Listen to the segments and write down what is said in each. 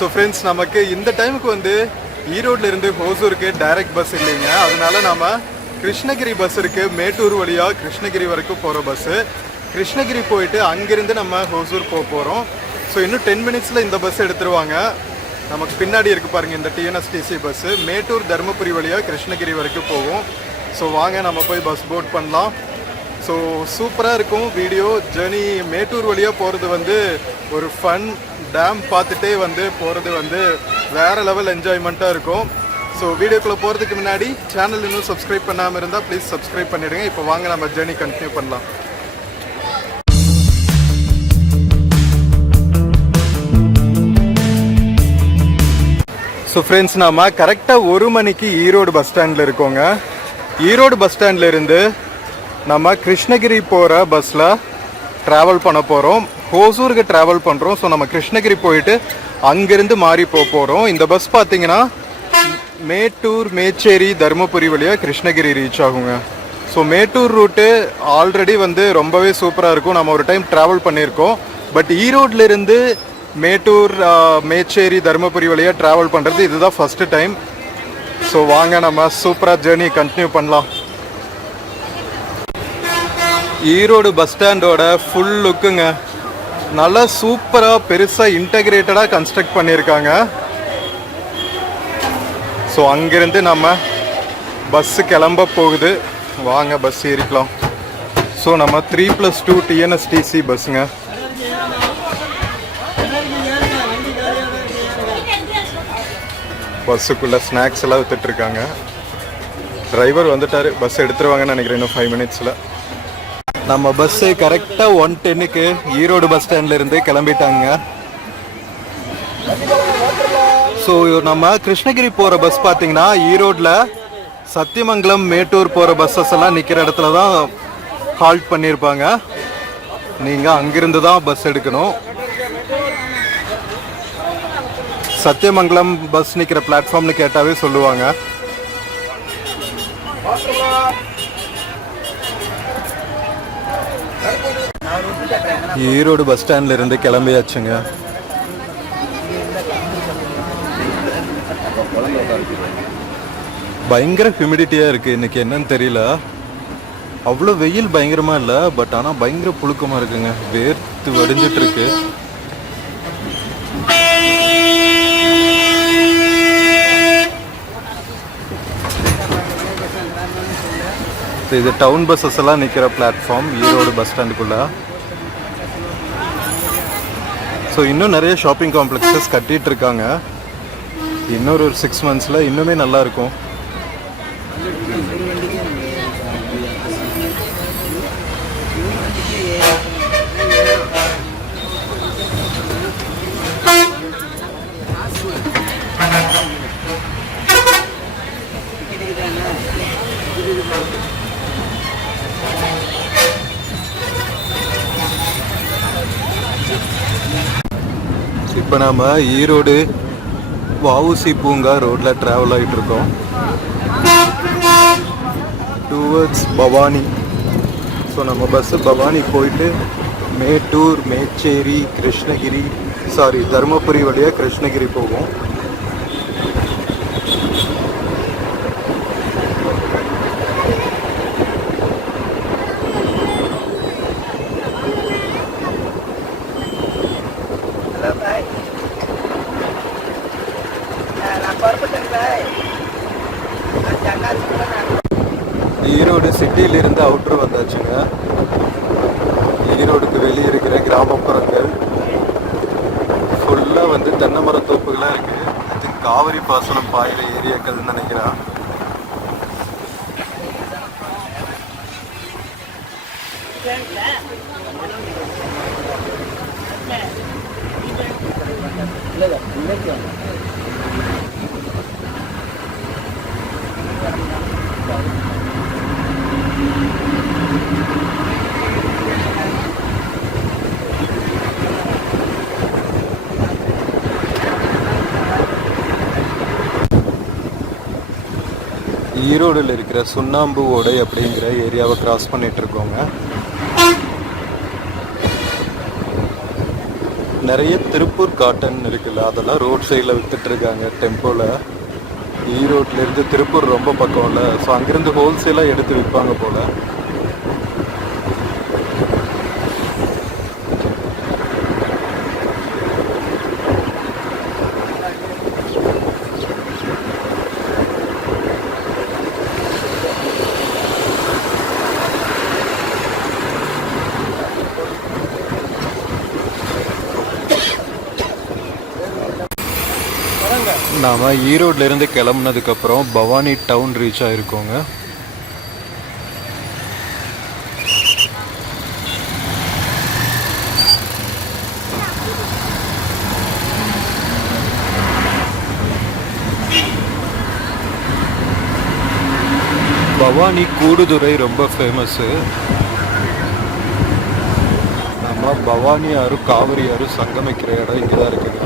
So friends, நமக்கு இந்த டைமுக்கு வந்து ஈரோட்லேருந்து ஹோசூருக்கு டைரக்ட் பஸ் இல்லைங்க. அதனால நம்ம கிருஷ்ணகிரி பஸ் இருக்குது. மேட்டூர் வழியாக கிருஷ்ணகிரி வரைக்கும் போகிற பஸ்ஸு. கிருஷ்ணகிரி போயிட்டு அங்கேருந்து நம்ம ஹோசூர் போக போகிறோம். ஸோ இன்னும் 10 மினிட்ஸில் இந்த பஸ் எடுத்துருவாங்க. நமக்கு பின்னாடி இருக்குது பாருங்கள் இந்த டிஎன்எஸ்டிசி பஸ்ஸு. மேட்டூர் தருமபுரி வழியாக கிருஷ்ணகிரி வரைக்கும் போகும். ஸோ வாங்க நம்ம போய் பஸ் போட் பண்ணலாம். ஸோ சூப்பராக இருக்கும் வீடியோ ஜேர்னி. மேட்டூர் வழியாக போகிறது வந்து ஒரு ஃபன், டேம் பார்த்துட்டே வந்து போகிறது வந்து வேறு லெவல் என்ஜாய்மெண்ட்டாக இருக்கும். ஸோ வீடியோக்குள்ளே போகிறதுக்கு முன்னாடி சேனல் இன்னும் சப்ஸ்கிரைப் பண்ணாமல் இருந்தால் ப்ளீஸ் சப்ஸ்கிரைப் பண்ணிவிடுங்க. இப்போ வாங்க நம்ம ஜேர்னி கண்டினியூ பண்ணலாம். ஸோ ஃப்ரெண்ட்ஸ், நாம் கரெக்டாக 1 மணிக்கு ஈரோடு பஸ் ஸ்டாண்டில் இருக்கோங்க. ஈரோடு பஸ் ஸ்டாண்டில் இருந்து நம்ம கிருஷ்ணகிரி போகிற பஸ்ஸில் ட்ராவல் பண்ண போகிறோம். ஹோசூருக்கு ட்ராவல் பண்ணுறோம். ஸோ நம்ம கிருஷ்ணகிரி போயிட்டு அங்கேருந்து மாறி போக போகிறோம். இந்த பஸ் பார்த்தீங்கன்னா மேட்டூர், மேச்சேரி, தருமபுரி வழியாக கிருஷ்ணகிரி ரீச் ஆகுங்க. ஸோ மேட்டூர் ரூட்டு ஆல்ரெடி வந்து ரொம்பவே சூப்பராக இருக்கும். நம்ம ஒரு டைம் ட்ராவல் பண்ணியிருக்கோம். பட் ஈரோட்லேருந்து மேட்டூர், மேச்சேரி, தருமபுரி வழியாக ட்ராவல் பண்ணுறது இதுதான் ஃபஸ்ட்டு டைம். ஸோ வாங்க நம்ம சூப்பராக ஜேர்னி கண்டினியூ பண்ணலாம். ஈரோடு பஸ் ஸ்டாண்டோட ஃபுல் லுக்குங்க. நல்லா சூப்பராக பெருசாக இன்டகிரேட்டடாக கன்ஸ்ட்ரக்ட் பண்ணியிருக்காங்க. ஸோ அங்கேருந்து நம்ம பஸ்ஸு கிளம்ப போகுது. வாங்க பஸ் ஏறிக்கலாம். ஸோ நம்ம 3+2 டிஎன்எஸ்டிசி பஸ்ஸுங்க. பஸ்ஸுக்குள்ளே ஸ்நாக்ஸ் எல்லாம் விற்றுட்ருக்காங்க. டிரைவர் வந்துட்டார். பஸ் எடுத்துருவாங்கன்னு நினைக்கிறேன் இன்னும் 5 மினிட்ஸில். நம்ம பஸ்ஸு கரெக்டாக 1:10க்கு ஈரோடு பஸ் ஸ்டாண்ட்லேருந்து கிளம்பிட்டாங்க. ஸோ நம்ம கிருஷ்ணகிரி போகிற பஸ் பார்த்திங்கன்னா ஈரோடில் சத்தியமங்கலம், மேட்டூர் போகிற பஸ்ஸஸ் எல்லாம் நிற்கிற இடத்துல தான் ஹால்ட் பண்ணியிருப்பாங்க. நீங்கள் அங்கிருந்து தான் பஸ் எடுக்கணும். சத்தியமங்கலம் பஸ் நிற்கிற பிளாட்ஃபார்ம்னு கேட்டாவே சொல்லுவாங்க. ஈரோடு பஸ் ஸ்டாண்ட்ல இருந்து கிளம்பியாச்சுங்க. பயங்கர ஹியூமிடிட்டியாக இருக்குது இன்னைக்கு. என்னன்னு தெரியல. அவ்வளோ வெயில் பயங்கரமாக இல்லை, பட் ஆனால் பயங்கர புழுக்கமாக இருக்குங்க. வேர்த்து வடிஞ்சிட்டு இருக்கு. இது டவுன் பஸ்ஸஸ் எல்லாம் நிற்கிற பிளாட்ஃபார்ம் ஈரோடு பஸ் ஸ்டாண்டுக்குள்ளே. ஸோ இன்னும் நிறைய ஷாப்பிங் காம்ப்ளெக்ஸஸ் கட்டிகிட்டு இருக்காங்க. இன்னொரு 6 மந்த்ஸில் இன்னுமே நல்லாயிருக்கும். இப்போ நாம் ஈரோடு வஉசி பூங்கா ரோட்டில் ட்ராவல் ஆகிட்டுருக்கோம் டுவர்ட்ஸ் பவானி. ஸோ நம்ம பஸ்ஸு பவானி போயிட்டு மேட்டூர், மேச்சேரி, தருமபுரி வழியாக கிருஷ்ணகிரி போகும். ஈரோடு சிட்டியிலிருந்து அவுட்ரு வந்தாச்சுங்க. ஈரோடுக்கு வெளியே இருக்கிற கிராமப்புறங்கள் ஃபுல்லாக வந்து தென்னை மர தோப்புகளாக இருக்குது. அது காவிரி பாசனம் பாயிற ஏரியாக்கள்னு நினைக்கிறேன். ஈரோடில் இருக்கிற சுண்ணாம்பு ஓடை அப்படிங்கிற ஏரியாவை கிராஸ் பண்ணிட்டு இருக்கோங்க. நிறைய திருப்பூர் காட்டன் இருக்குல்ல, அதெல்லாம் ரோட் சைடில் விற்றுட்ருக்காங்க டெம்போவில். ஈரோட்லேருந்து திருப்பூர் ரொம்ப பக்கம்ல, ஸோ அங்கேருந்து ஹோல்சேலாக எடுத்து விற்பாங்க போல். நாம் ஈரோட்லேருந்து கிளம்புனதுக்கப்புறம் பவானி டவுன் ரீச் ஆகிருக்கோங்க. பவானி கூடுதுறை ரொம்ப ஃபேமஸ்ஸு. நம்ம பவானி ஆறு காவிரி ஆறு சங்கமிக்கிற இடம் இங்கே தான் இருக்குது.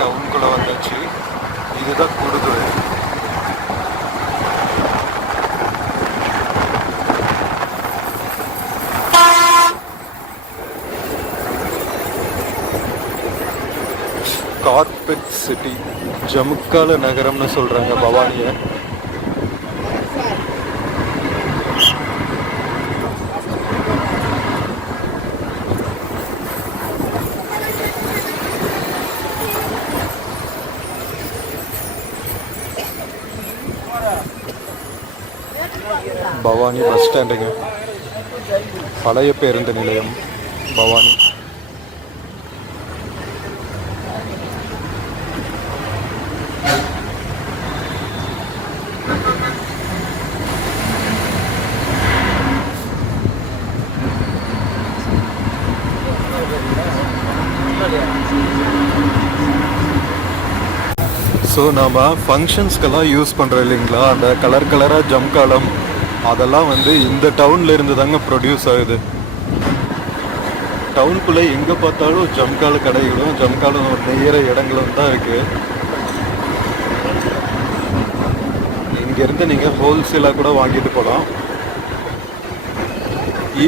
டவுனுக்குள்ளே வந்தாச்சு. இதுதான் கூடுதுறை. கார்பெட் சிட்டி, ஜமுக்கால நகரம்னு சொல்கிறாங்க பவானியை. பவானி பஸ் ஸ்டாண்டுங்க, பழைய பேருந்து நிலையம் பவானி. ஸோ நாம் ஃபங்க்ஷன்ஸ்க்கெல்லாம் யூஸ் பண்ணுறோம் இல்லைங்களா, அந்த கலர் கலராக ஜம்காலம், அதெல்லாம் வந்து இந்த டவுனில் இருந்து தாங்க ப்ரொடியூஸ் ஆகுது. டவுனுக்குள்ளே எங்கே பார்த்தாலும் ஜம்கால கடைகளும் ஜம்காலம் நெய்கிற இடங்களும் தான் இருக்குது. இங்கேருந்து நீங்கள் ஹோல்சேலாக கூட வாங்கிட்டு போகலாம்.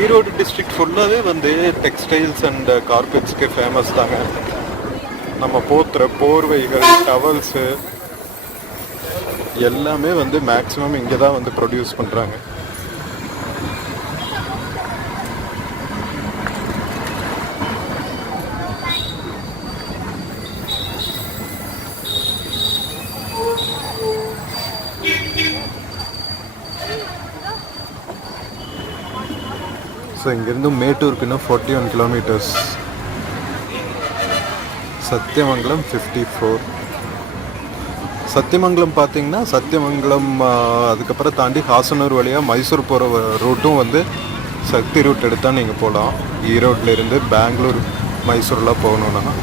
ஈரோடு டிஸ்ட்ரிக்ட் ஃபுல்லாகவே வந்து டெக்ஸ்டைல்ஸ் அண்ட் கார்பெட்ஸ்க்கு ஃபேமஸ் தாங்க. நம்ம போத்துற போர்வைகள், டவல்ஸு எல்லாமே வந்து மேக்ஸிமம் இங்கே தான் வந்து ப்ரொடியூஸ் பண்ணுறாங்க. ஸோ இங்கேருந்து மேட்டூருக்கு இன்னும் 41 கிலோமீட்டர்ஸ். சத்தியமங்கலம் 54. சத்தியமங்கலம் பார்த்தீங்கன்னா சத்தியமங்கலம் அதுக்கப்புறம் தாண்டி ஹாசனூர் வழியாக மைசூர் போகிற ரூட்டும் வந்து சக்தி ரூட் எடுத்தால் நீங்கள் போகலாம். ஈரோட்லேருந்து பெங்களூர் மைசூர்லாம் போகணுன்னா.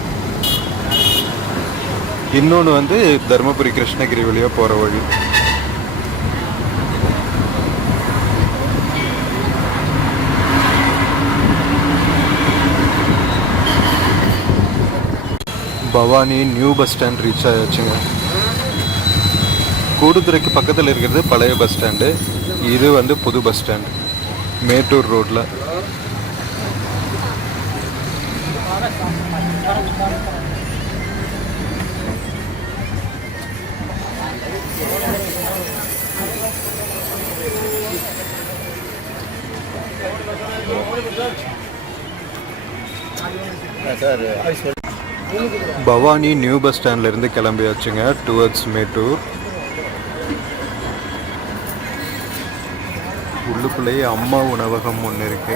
இன்னொன்று வந்து தருமபுரி கிருஷ்ணகிரி வழியாக போகிற வழி. Bhavani new bus stand reach ஆகிடுச்சுங்க. கூடுதுறைக்கு பக்கத்தில் இருக்கிறது பழைய பஸ் ஸ்டாண்டு, இது வந்து புது பஸ் ஸ்டாண்டு மேட்டூர் ரோட்டில். பவானி நியூ பஸ் ஸ்டாண்ட்லேருந்து கிளம்பியாச்சுங்க டுவர்ட்ஸ் மேட்டூர். உள்ளுக்குள்ளேயே அம்மா உணவகம் ஒன்று இருக்கு.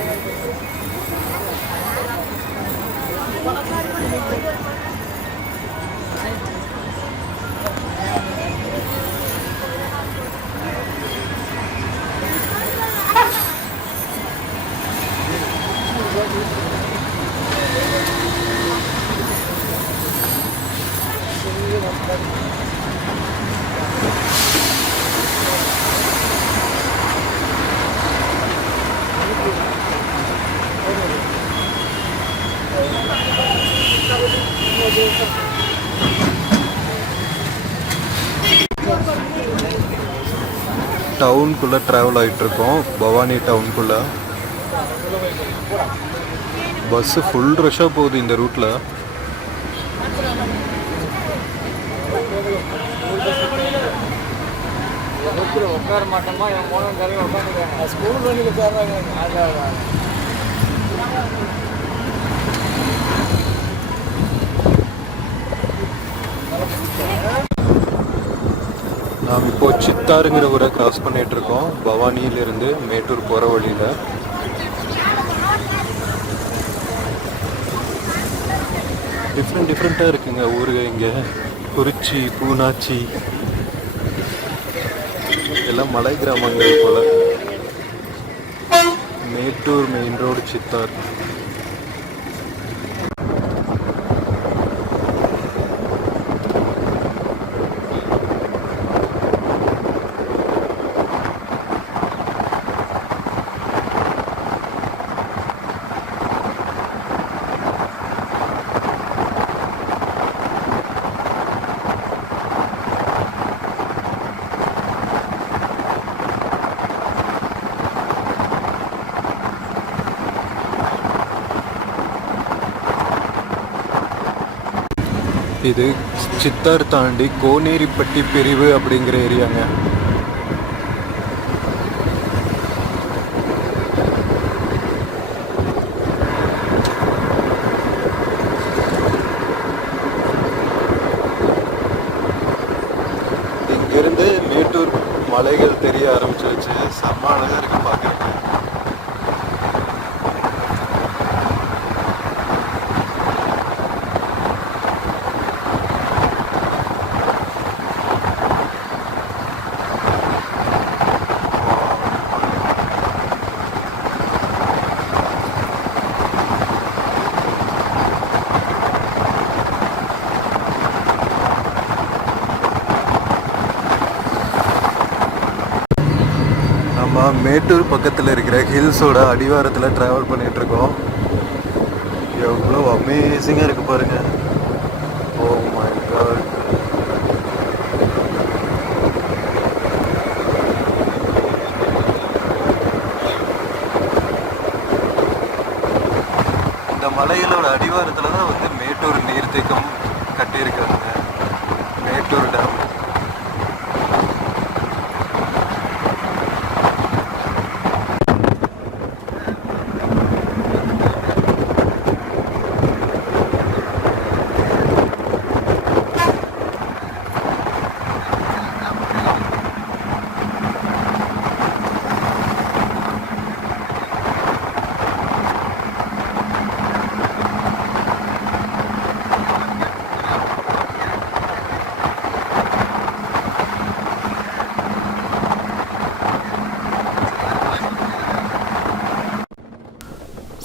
டவுனுக்குள்ளே ட்ராவல் ஆகிட்டுருக்கோம். பவானி டவுனுக்குள்ளே பஸ்ஸு ஃபுல் ரஷ்ஷாக போகுது இந்த ரூட்டில். உட்கார மாட்டோமா என் மூலம் கரையை உட்காந்துருக்காங்க. ஸ்கூல் வண்டியில் உட்காடுறாங்க. நாம் இப்போ சித்தாருங்கிற ஊரை கிராஸ் பண்ணிட்டு இருக்கோம். பவானியிலிருந்து மேட்டூர் போகிற வழியில் டிஃப்ரெண்ட்டாக இருக்குங்க ஊருங்க. இங்கே குறிச்சி, பூனாச்சி எல்லாம் மலை கிராமங்கள் போல. Mettur main road sitar. இது சித்தார் தாண்டி கோனேரிப்பட்டி பிரிவு அப்படிங்கிற ஏரியாங்க. இங்கிருந்து மேட்டூர் மலைகள் தெரிய ஆரம்பிச்சிருச்சு. செம்ம அழகா இருக்கு பார்க்கறதுக்கு. மேட்டூர் பக்கத்தில் இருக்கிற ஹில்ஸோட அடிவாரத்தில் ட்ராவல் பண்ணிகிட்ருக்கோம். எவ்வளோ அமேசிங்காக இருக்குது பாருங்கள். Oh my god. இந்த மலைகளோட அடிவாரத்தில் தான் வந்து மேட்டூர் நீர்த்தேக்கம் கட்டியிருக்காங்க. மேட்டூர் டேம்.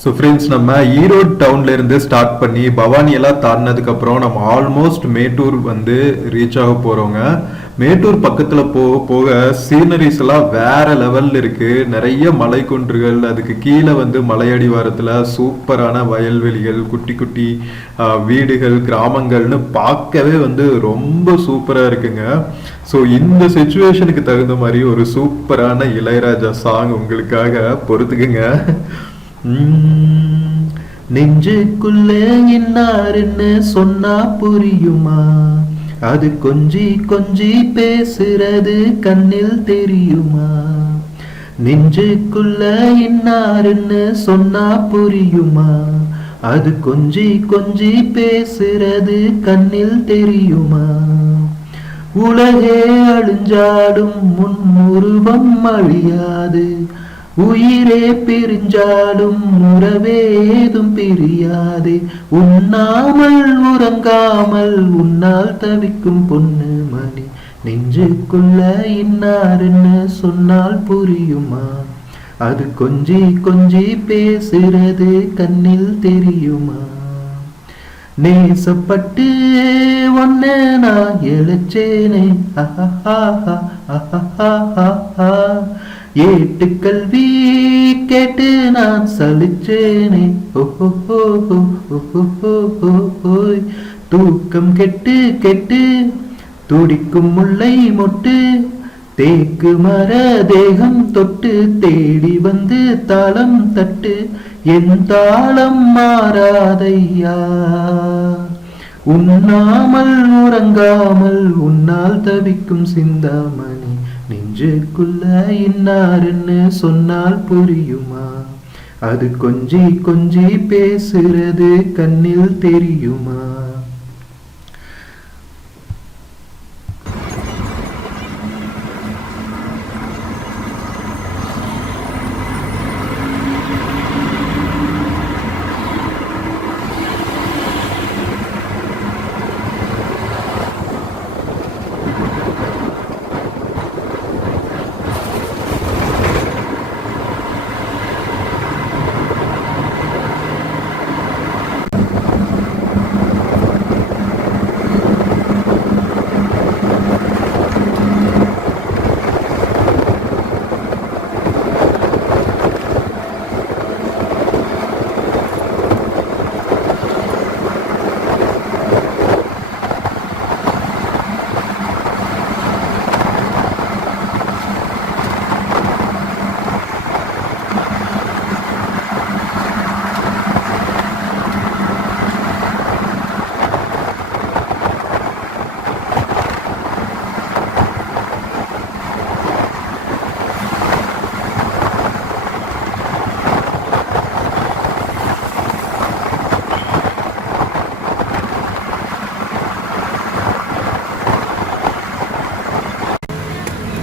ஸோ ஃப்ரெண்ட்ஸ், நம்ம ஈரோடு டவுன்ல இருந்து ஸ்டார்ட் பண்ணி பவானி எல்லாம் தாண்டினதுக்கு அப்புறம் நம்ம ஆல்மோஸ்ட் மேட்டூர் வந்து ரீச் ஆக போறோங்க. மேட்டூர் பக்கத்துல போக சீனரிஸ் எல்லாம் வேற லெவல்ல இருக்கு. நிறைய மலை குன்றுகள், அதுக்கு கீழே வந்து மலையடிவாரத்துல சூப்பரான வயல்வெளிகள், குட்டி குட்டி வீடுகள், கிராமங்கள்னு பார்க்கவே வந்து ரொம்ப சூப்பரா இருக்குங்க. ஸோ இந்த சிச்சுவேஷனுக்கு தகுந்த மாதிரி ஒரு சூப்பரான இளையராஜா சாங் உங்களுக்காக பொறுத்துக்குங்க. நெஞ்சுக்குள்ள என்னாருன்னு சொன்னா புரியுமா? அது கொஞ்சி கொஞ்சி பேசுறது கண்ணில் தெரியுமா? நெஞ்சுக்குள்ள என்னாருன்னு சொன்னா புரியுமா? அது கொஞ்சி கொஞ்சி பேசுறது கண்ணில் தெரியுமா? உலகே அழிஞ்சாடும் முன் உருவம் அழியாது, உயிரே பிரிஞ்சாலும் உறவேதும் பிரியாதே. உண்ணாமல் உறங்காமல் உன்னால் தவிக்கும் பொண்ணு மணி, நெஞ்சுக்குள்ள இன்னாருன்னு சொன்னால் புரியுமா? அது கொஞ்சி கொஞ்சி பேசுறது கண்ணில் தெரியுமா? நேசப்பட்டு ஒன்ன நான் எழுச்சேனே, ஏட்டு கல்வி கேட்டு நான் சலிச்சேனே, தூக்கம் கெட்டு கெட்டு துடிக்கும் முல்லை மொட்டு தேக்கு மர தேகம் தொட்டு தேடி வந்து தாளம் தட்டு என் தாளம் மாறாதையா உண்ணாமல் உறங்காமல் உன்னால் தவிக்கும் சிந்தாமணி நெஞ்சுக்குள்ள இன்னாருன்னு சொன்னால் புரியுமா அது கொஞ்சி கொஞ்சி பேசுறது கண்ணில் தெரியுமா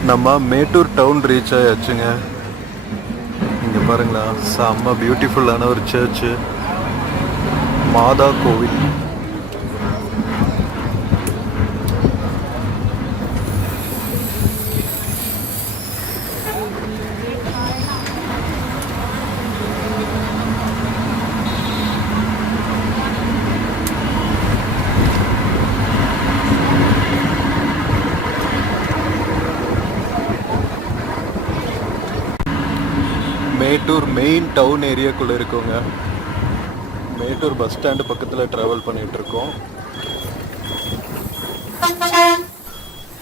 நம்ம மேட்டூர் டவுன் ரீச் ஆயாச்சுங்க. இங்கே பாருங்களா, செம்ம பியூட்டிஃபுல்லான ஒரு சர்ச்சு, மாதா கோவில். மேட்டூர் மெயின் டவுன் ஏரியாக்குள்ளே இருக்கோங்க. மேட்டூர் பஸ் ஸ்டாண்டு பக்கத்தில் ட்ராவல் பண்ணிகிட்டு இருக்கோம்.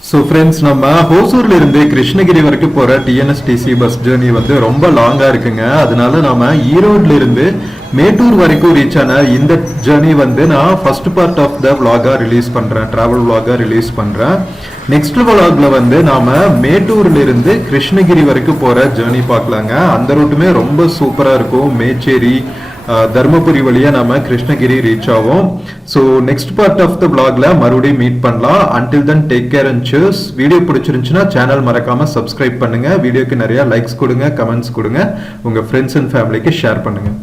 ஸோ ஃப்ரெண்ட்ஸ், நம்ம ஹோசூர்ல இருந்து கிருஷ்ணகிரி வரைக்கும் போகிற டிஎன்எஸ்டிசி பஸ் ஜேர்னி வந்து ரொம்ப லாங்காக இருக்குங்க. அதனால நம்ம ஈரோட்ல இருந்து மேட்டூர் வரைக்கும் ரீச் ஆன இந்த ஜேர்னி வந்து நான் ஃபர்ஸ்ட் பார்ட் ஆஃப் த விளாகாக ரிலீஸ் பண்ணுறேன், ட்ராவல் விளாகாக ரிலீஸ் பண்ணுறேன். நெக்ஸ்ட் விளாக்ல வந்து நாம மேட்டூர்ல இருந்து கிருஷ்ணகிரி வரைக்கும் போகிற ஜேர்னி பார்க்கலாங்க. அந்த ரூட்டுமே ரொம்ப சூப்பராக இருக்கும். மேச்சேரி, தர்மபுரி வழியா நாம கிருஷ்ணகிரி ரீச் ஆகும். So next part of the விளாக்ல மறுபடியும் மீட் பண்ணலாம். Until then take care and cheers. Video பிடிச்சிருந்துச்சுன்னா சேனல் மறக்காம சப்ஸ்கிரைப் பண்ணுங்க. வீடியோக்கு நிறைய லைக்ஸ் கொடுங்க, கமெண்ட்ஸ் கொடுங்க, உங்க ஃப்ரெண்ட்ஸ் அண்ட் ஃபேமிலிக்கு ஷேர் பண்ணுங்க.